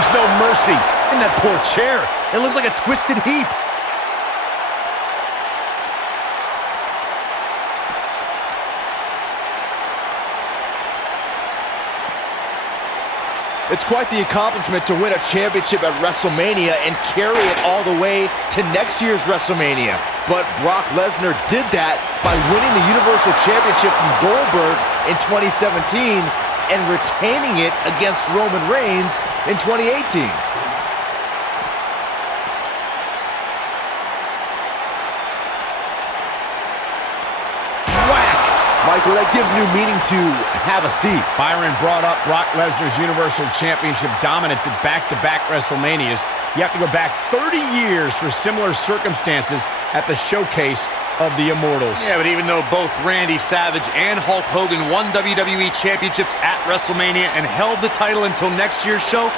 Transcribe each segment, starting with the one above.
shows no mercy. And that poor chair. It looks like a twisted heap. It's quite the accomplishment to win a championship at WrestleMania and carry it all the way to next year's WrestleMania. But Brock Lesnar did that by winning the Universal Championship from Goldberg in 2017 and retaining it against Roman Reigns in 2018. Michael, that gives new meaning to have a seat. Byron brought up Brock Lesnar's Universal Championship dominance at back-to-back WrestleManias. You have to go back 30 years for similar circumstances at the showcase of the Immortals. Yeah, but even though both Randy Savage and Hulk Hogan won WWE Championships at WrestleMania and held the title until next year's show,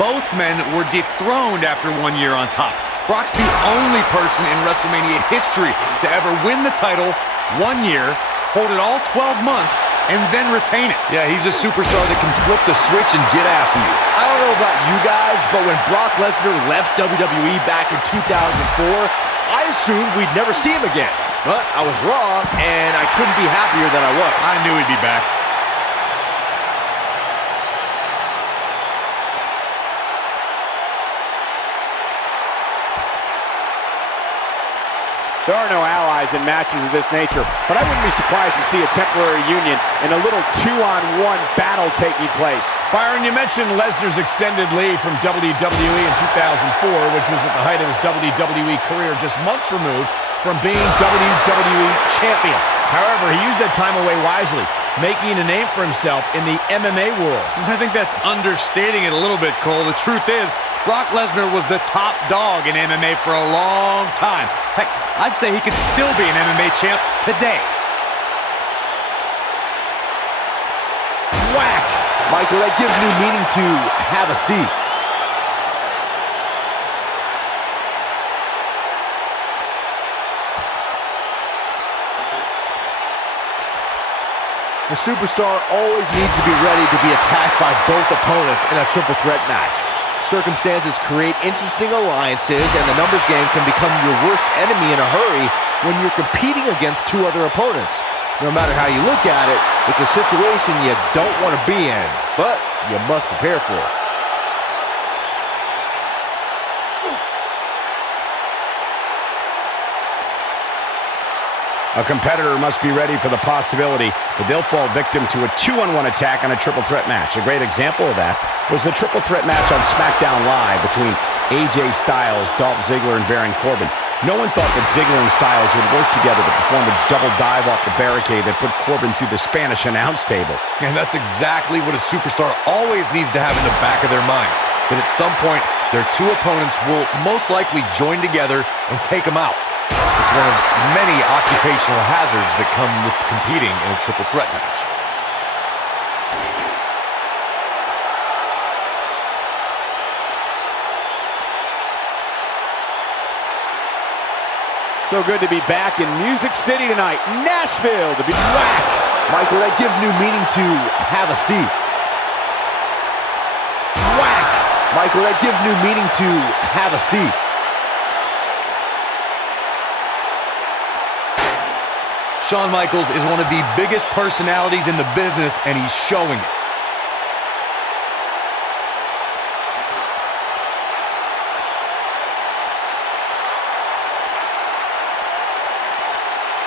both men were dethroned after 1 year on top. Brock's the only person in WrestleMania history to ever win the title 1 year, hold it all 12 months, and then retain it. Yeah, he's a superstar that can flip the switch and get after you. I don't know about you guys, but when Brock Lesnar left WWE back in 2004, I assumed we'd never see him again. But I was wrong, and I couldn't be happier than I was. I knew he'd be back. There are no allies in matches of this nature, but I wouldn't be surprised to see a temporary union and a little two-on-one battle taking place. Byron, you mentioned Lesnar's extended leave from WWE in 2004, which was at the height of his WWE career, just months removed from being WWE Champion. However, he used that time away wisely, making a name for himself in the MMA world. I think that's understating it a little bit, Cole. The truth is, Brock Lesnar was the top dog in MMA for a long time. Heck, I'd say he could still be an MMA champ today. Whack! Michael, that gives new meaning to have a seat. The superstar always needs to be ready to be attacked by both opponents in a triple threat match. Circumstances create interesting alliances, and the numbers game can become your worst enemy in a hurry when you're competing against two other opponents. No matter how you look at it, it's a situation you don't want to be in, but you must prepare for it. A competitor must be ready for the possibility that they'll fall victim to a 2-on-1 attack on a triple threat match. A great example of that was the triple threat match on SmackDown Live between AJ Styles, Dolph Ziggler, and Baron Corbin. No one thought that Ziggler and Styles would work together to perform a double dive off the barricade that put Corbin through the Spanish announce table. And that's exactly what a superstar always needs to have in the back of their mind. That at some point, their two opponents will most likely join together and take them out. It's one of many occupational hazards that come with competing in a triple threat match. So good to be back in Music City tonight, Nashville, to be whack. Michael, that gives new meaning to have a seat. Whack. Michael, that gives new meaning to have a seat. Shawn Michaels is one of the biggest personalities in the business, and he's showing it.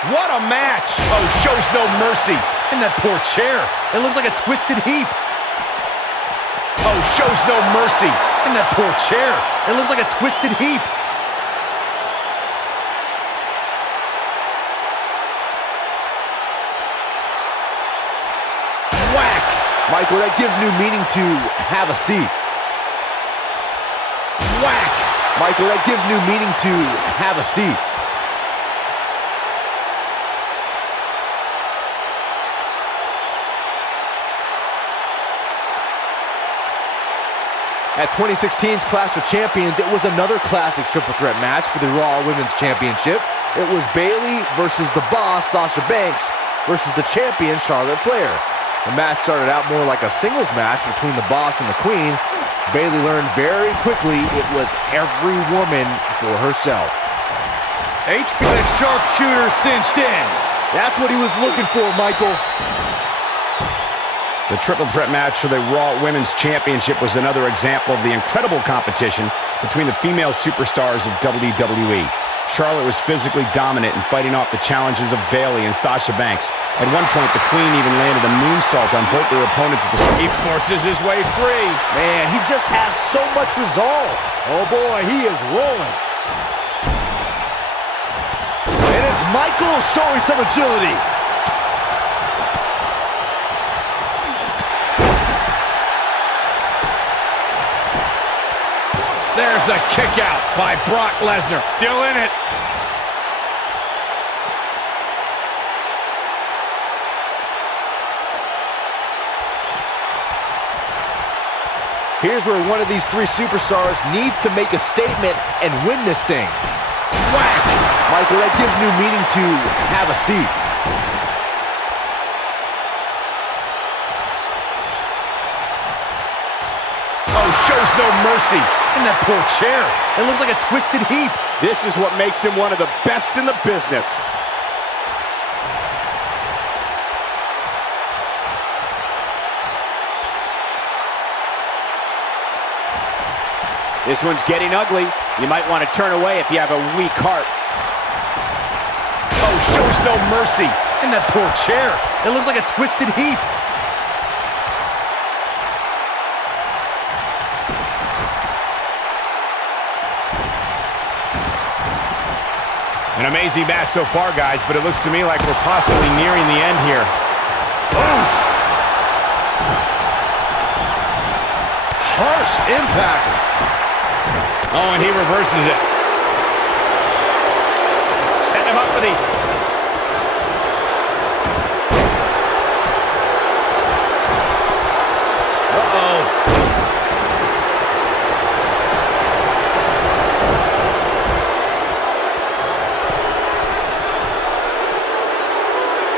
What a match! Oh, shows no mercy. And that poor chair. It looks like a twisted heap. Oh, shows no mercy. And that poor chair. It looks like a twisted heap. Whack! Michael, that gives new meaning to have a seat. Whack! Michael, that gives new meaning to have a seat. At 2016's Clash of Champions, it was another classic triple threat match for the Raw Women's Championship. It was Bayley versus the Boss, Sasha Banks, versus the champion, Charlotte Flair. The match started out more like a singles match between the Boss and the Queen. Bayley learned very quickly it was every woman for herself. HP the sharpshooter cinched in. That's what he was looking for, Michael. The triple threat match for the Raw Women's Championship was another example of the incredible competition between the female superstars of WWE. Charlotte was physically dominant and fighting off the challenges of Bayley and Sasha Banks. At one point, the Queen even landed a moonsault on both their opponents at the same time. He forces his way free. Man, he just has so much resolve. Oh boy, he is rolling. And it's Michael showing some agility. There's the kick out by Brock Lesnar. Still in it. Here's where one of these three superstars needs to make a statement and win this thing. Whack! Michael, that gives new meaning to have a seat. Oh, shows no mercy. And that poor chair. It looks like a twisted heap. This is what makes him one of the best in the business. This one's getting ugly. You might want to turn away if you have a weak heart. Oh, shows no mercy. And that poor chair. It looks like a twisted heap. An amazing match so far, guys, but it looks to me like we're possibly nearing the end here. Harsh impact. Oh, and he reverses it. Setting him up for the...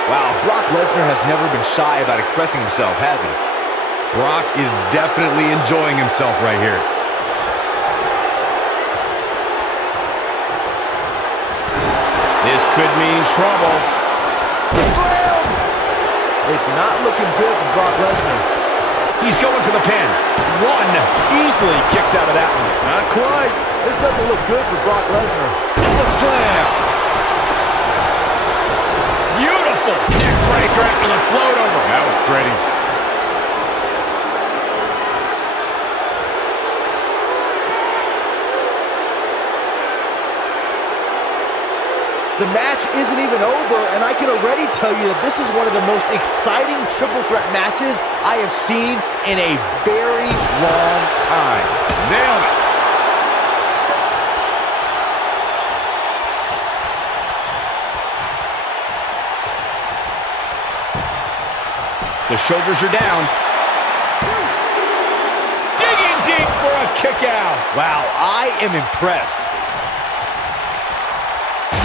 Wow, Brock Lesnar has never been shy about expressing himself, has he? Brock is definitely enjoying himself right here. This could mean trouble. Slam! It's not looking good for Brock Lesnar. He's going for the pin. One easily kicks out of that one. Not quite. This doesn't look good for Brock Lesnar. The slam. Beautiful neck breaker after the float over. That was pretty. The match isn't even over, and I can already tell you that this is one of the most exciting triple threat matches I have seen in a very long time. Nailed it. The shoulders are down. Digging deep for a kick out. Wow, I am impressed.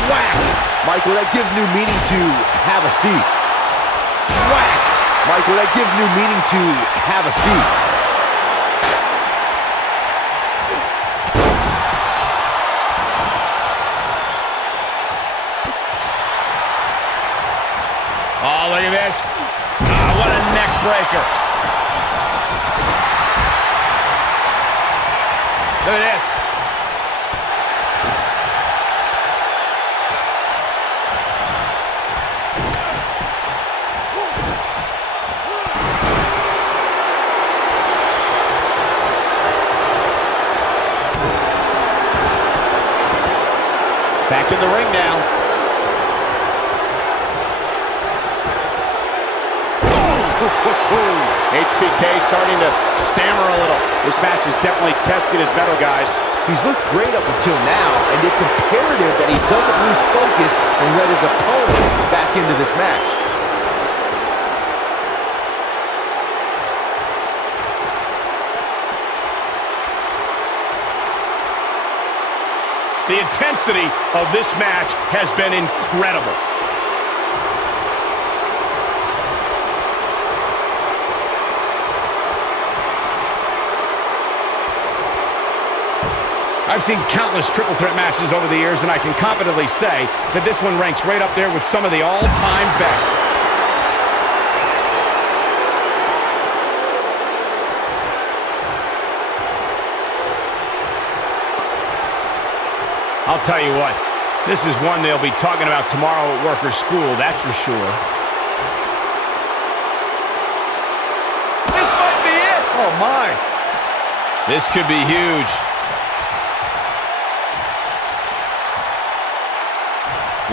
Whack! Michael, that gives new meaning to have a seat. Whack! Michael, that gives new meaning to have a seat. Oh, look at this. What a neck breaker. Look at this. Back in the ring now. HBK starting to stammer a little. This match has definitely tested his mettle, guys. He's looked great up until now, and it's imperative that he doesn't lose focus and let his opponent back into this match. The intensity of this match has been incredible. I've seen countless triple threat matches over the years, and I can confidently say that this one ranks right up there with some of the all-time best. I'll tell you what, this is one they'll be talking about tomorrow at work or school, that's for sure. This might be it. Oh, my. This could be huge.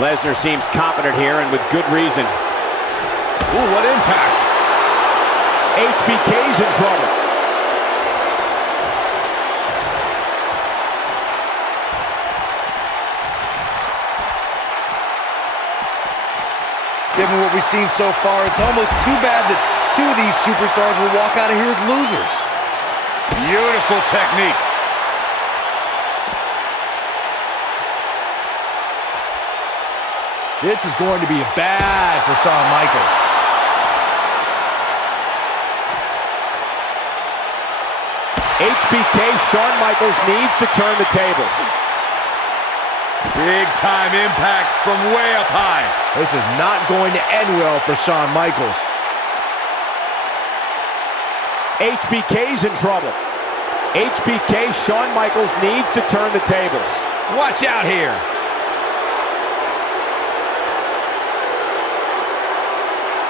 Lesnar seems confident here, and with good reason. Ooh, what impact. HBK's in trouble. Given what we've seen so far, it's almost too bad that two of these superstars will walk out of here as losers. Beautiful technique. This is going to be bad for Shawn Michaels. HBK, Shawn Michaels needs to turn the tables. Big time impact from way up high. This is not going to end well for Shawn Michaels. HBK's in trouble. HBK, Shawn Michaels needs to turn the tables. Watch out here.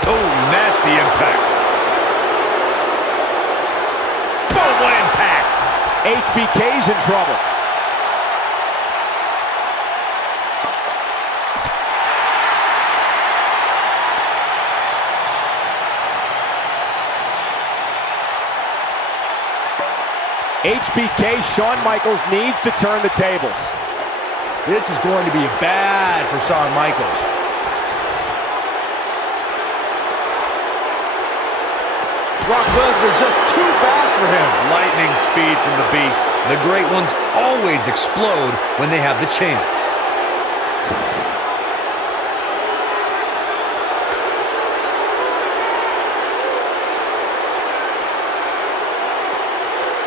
Oh, nasty impact. Oh, what impact. HBK's in trouble. HBK, Shawn Michaels needs to turn the tables. This is going to be bad for Shawn Michaels. Brock Lesnar just too fast for him. Lightning speed from the Beast. The great ones always explode when they have the chance.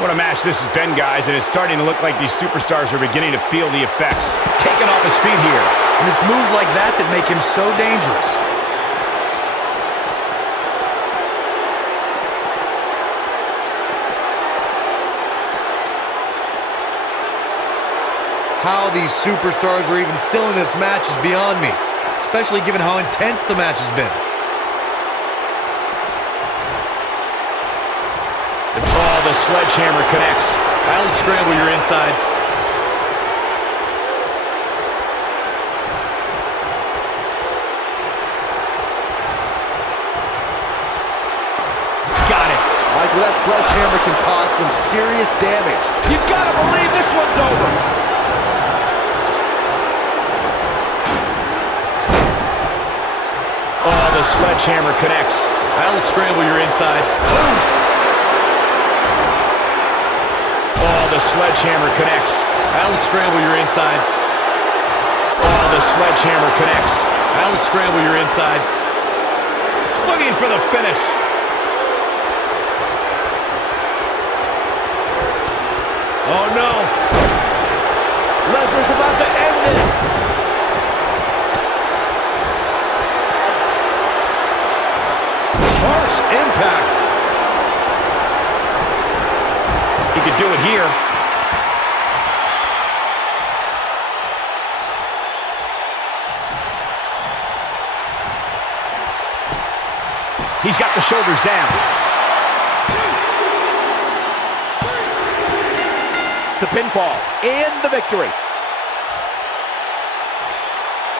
What a match this has been, guys, and it's starting to look like these superstars are beginning to feel the effects. Taking off his feet here. And it's moves like that that make him so dangerous. How these superstars are even still in this match is beyond me, especially given how intense the match has been. Oh, the sledgehammer connects. That'll scramble your insides. Got it. Michael, that sledgehammer can cause some serious damage. You gotta believe this one's over. Oh, the sledgehammer connects. That'll scramble your insides. Oh, the sledgehammer connects. That'll scramble your insides. Oh, the sledgehammer connects. That'll scramble your insides. Looking for the finish. Oh, no. Lesnar's about to end this. Harsh impact. He could do it here. He's got the shoulders down. The pinfall and the victory.